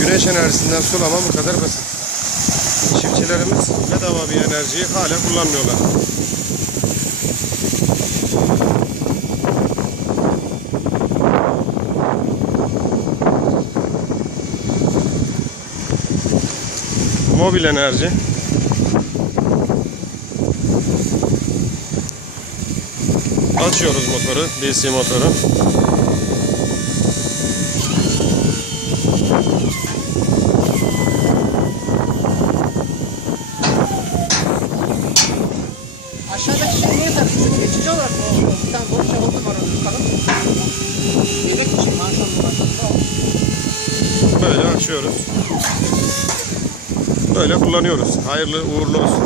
Güneş enerjisinden sulama bu kadar basit. Çiftçilerimiz bedava bir enerjiyi hala kullanmıyorlar. Mobil enerji. Açıyoruz motoru, DC motoru. Aşağıdaki şey niye takıyorsun? Geçici olarak mı oldu? Bir tane boş şabalım var orada bakalım. Yemek için maşallah. Böyle açıyoruz. Böyle kullanıyoruz. Hayırlı uğurlu olsun.